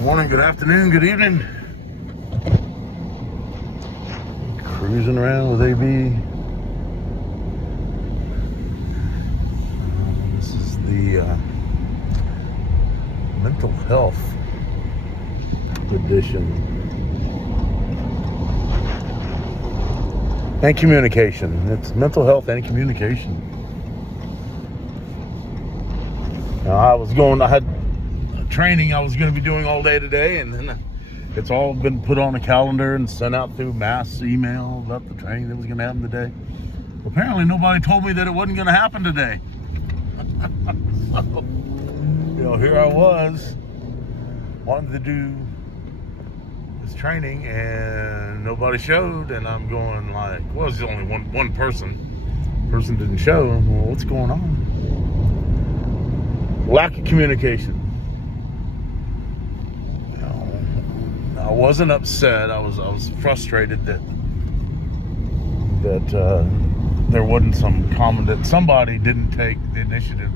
Morning, good afternoon, good evening. Cruising around with AB. This is the mental health edition. And communication. It's mental health and communication. Now, I had training I was going to be doing all day today, and then it's all been put on a calendar and sent out through mass email about the training that was going to happen today. Apparently nobody told me that it wasn't going to happen today. So, here I was wanting to do this training and nobody showed, and I'm going like, well, it's only one person didn't show. Well, what's going on? Lack of communication. I wasn't upset. I was frustrated that there wasn't some comment, that somebody didn't take the initiative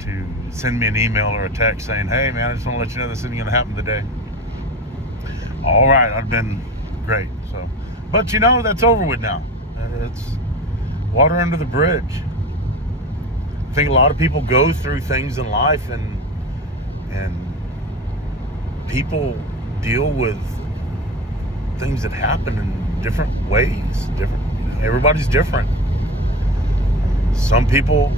to send me an email or a text saying, hey man, I just want to let you know this isn't going to happen today. All right, I've been great. So, but that's over with now. It's water under the bridge. I think a lot of people go through things in life, and people deal with things that happen in different ways. Everybody's different. Some people,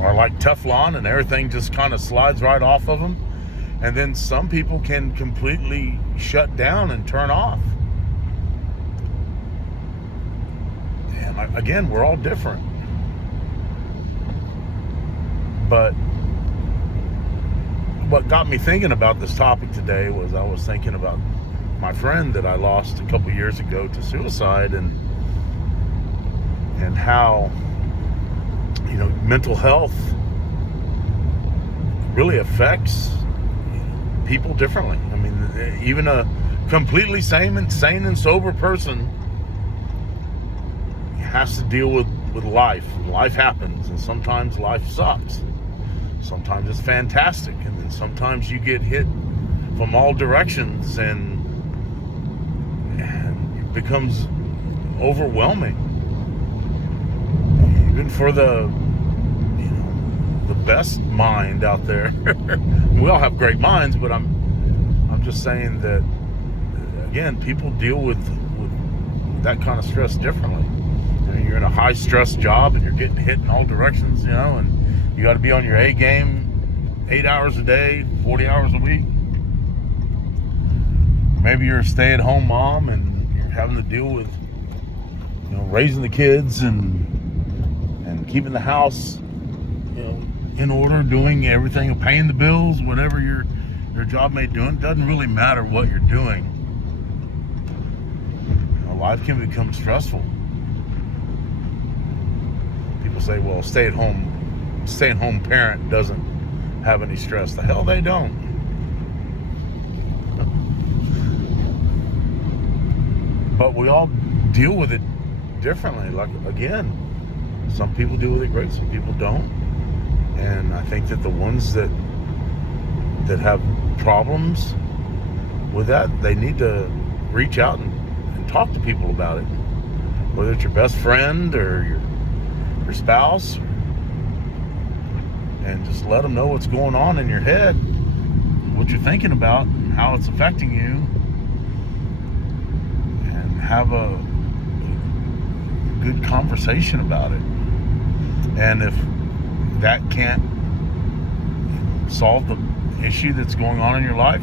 are like Teflon and everything just kind of slides right off of them. And then some people can completely shut down and turn off. And again, we're all different. But what got me thinking about this topic today was I was thinking about my friend that I lost a couple years ago to suicide, and how mental health really affects people differently. I mean, even a completely sane and sober person has to deal with life. Life happens, and sometimes life sucks. Sometimes it's fantastic, and then sometimes you get hit from all directions, and it becomes overwhelming. Even for the best mind out there. We all have great minds, but I'm just saying that, again, people deal with that kind of stress differently. You're in a high stress job and you're getting hit in all directions, and you got to be on your A game 8 hours a day, 40 hours a week. Maybe you're a stay-at-home mom and you're having to deal with, raising the kids and keeping the house, in order, doing everything, paying the bills, whatever your job may be doing. It doesn't really matter what you're doing. Life can become stressful. People say, well, stay-at-home parent doesn't have any stress. The hell they don't. But we all deal with it differently. Like, again, some people deal with it great, some people don't. And I think that the ones that have problems with that, they need to reach out and talk to people about it. Whether it's your best friend or your spouse, and just let them know what's going on in your head, what you're thinking about, how it's affecting you, and have a good conversation about it. And if that can't solve the issue that's going on in your life,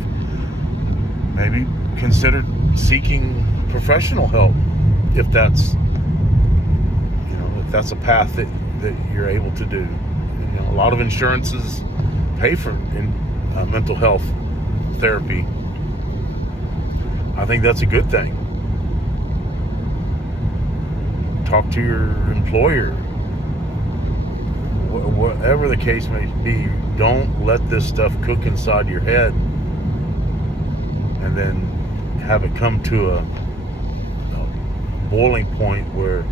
maybe consider seeking professional help if that's a path that you're able to do. A lot of insurances pay for mental health therapy. I think that's a good thing. Talk to your employer. Whatever the case may be, don't let this stuff cook inside your head and then have it come to a boiling point where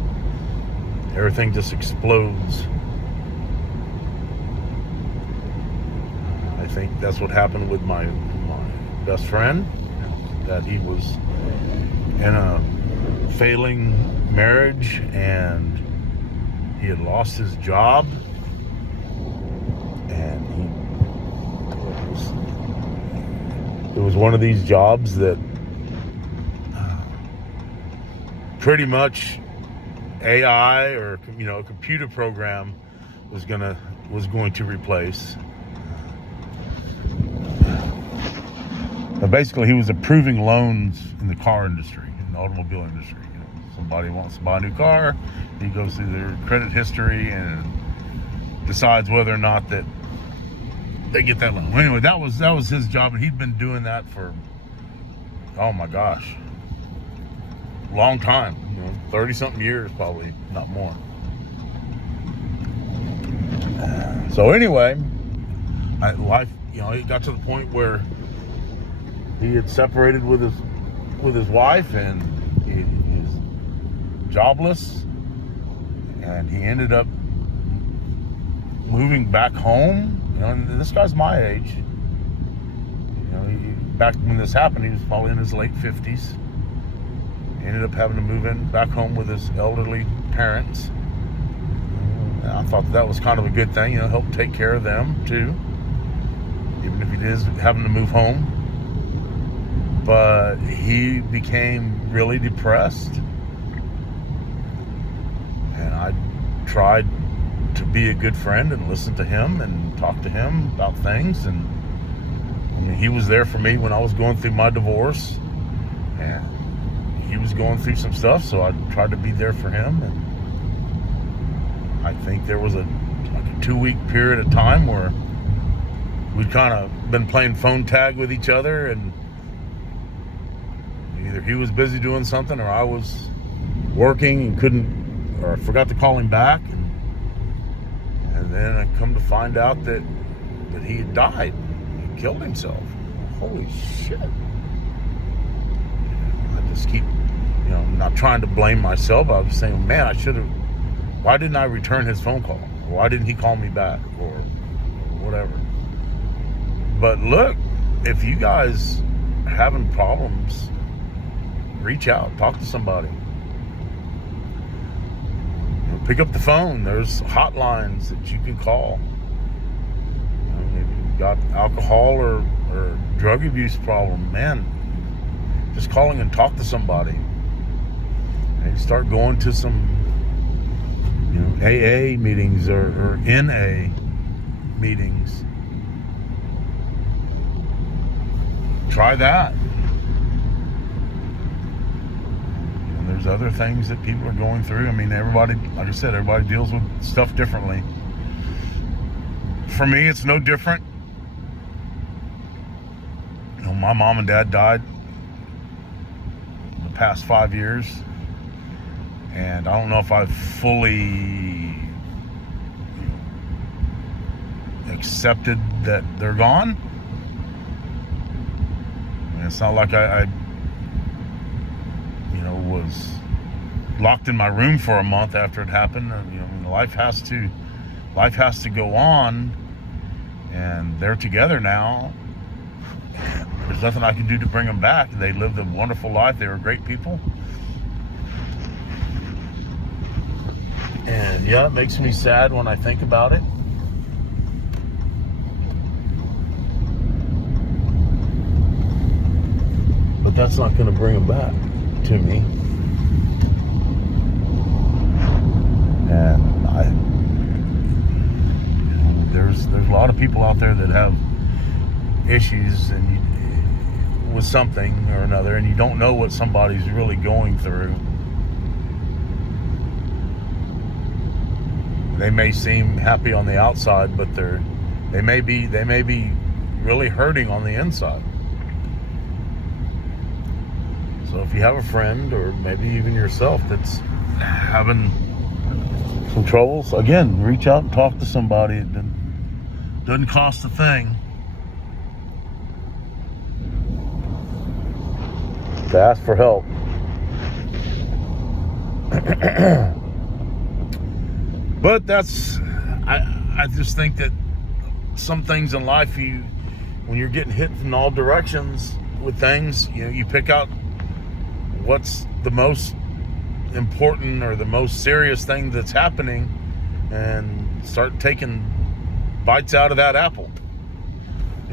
everything just explodes. I think that's what happened with my best friend, that he was in a failing marriage and he had lost his job, and it was one of these jobs that pretty much AI or a computer program was going to replace. But basically, he was approving loans in the car industry, in the automobile industry. Somebody wants to buy a new car, he goes through their credit history and decides whether or not that they get that loan. Anyway, that was his job, and he'd been doing that for, oh my gosh, long time. 30-something years, probably, not more. So anyway, life, it got to the point where he had separated with his wife, and he was jobless, and he ended up moving back home. And this guy's my age. Back when this happened, he was probably in his late 50s. He ended up having to move back home with his elderly parents. And I thought that was kind of a good thing, help take care of them too, even if he is having to move home. But he became really depressed, and I tried to be a good friend and listen to him and talk to him about things. And he was there for me when I was going through my divorce, and he was going through some stuff, so I tried to be there for him. And I think there was a 2-week period of time where we'd kind of been playing phone tag with each other, and either he was busy doing something or I was working and or I forgot to call him back. And then I come to find out that he had died. He killed himself. Holy shit. I just keep, not trying to blame myself. I was saying, man, why didn't I return his phone call? Why didn't he call me back or whatever? But look, if you guys are having problems, reach out, talk to somebody. Pick up the phone. There's hotlines that you can call. If you've got alcohol or drug abuse problem, man, just calling and talk to somebody. And start going to some AA meetings or NA meetings. Try that. There's other things that people are going through. Everybody, like I said, everybody deals with stuff differently. For me, it's no different. My mom and dad died in the past 5 years, and I don't know if I've fully accepted that they're gone. It's not like I was locked in my room for a month after it happened. Life has to go on, and they're together now. There's nothing I can do to bring them back. They lived a wonderful life. They were great people. And yeah, it makes me sad when I think about it. But that's not going to bring them back to me. And there's a lot of people out there that have issues with something or another, and you don't know what somebody's really going through. They may seem happy on the outside, but they may be really hurting on the inside. So if you have a friend, or maybe even yourself, that's having some troubles, again, reach out and talk to somebody. It doesn't cost a thing to ask for help. But I just think that some things in life you when you're getting hit from all directions with things, you pick out what's the most important or the most serious thing that's happening and start taking bites out of that apple.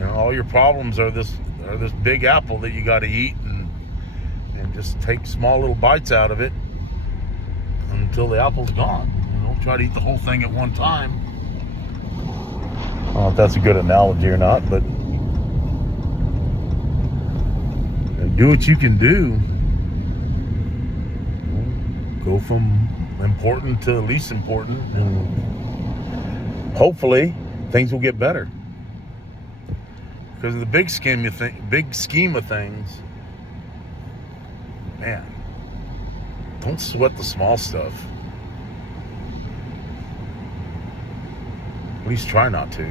All your problems are this big apple that you got to eat, and just take small little bites out of it until the apple's gone. Try to eat the whole thing at one time. I don't know if that's a good analogy or not, but do what you can do. Go from important to least important, and hopefully things will get better. Because in the big scheme of things, man, don't sweat the small stuff. At least try not to.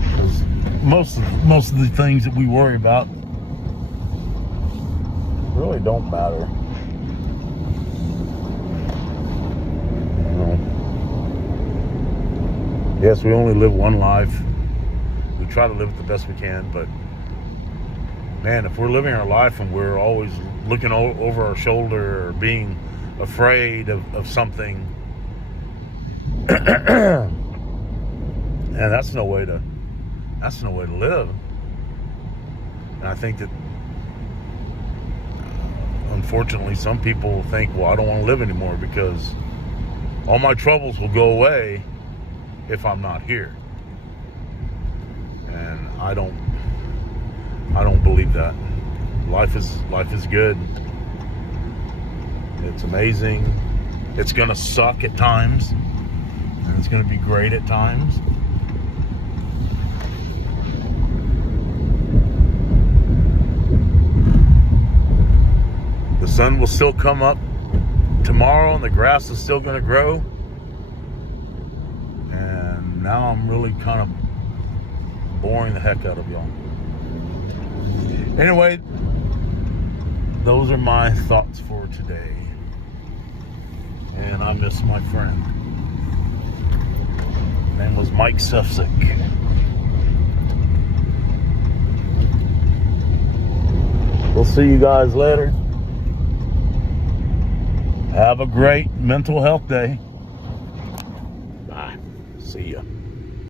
Because most of the things that we worry about really don't matter. Yes, we only live one life. We try to live it the best we can, but man, if we're living our life and we're always looking over our shoulder or being afraid of something, and that's no way to live. And I think that unfortunately some people think, well, I don't want to live anymore because all my troubles will go away if I'm not here. And I don't believe that. Life is good. It's amazing. It's gonna suck at times, and it's gonna be great at times. The sun will still come up tomorrow, and the grass is still gonna grow. And now I'm really kind of boring the heck out of y'all. Anyway, those are my thoughts for today. And I miss my friend. His name was Mike Sefcik. We'll see you guys later. Have a great mental health day. Bye. See ya.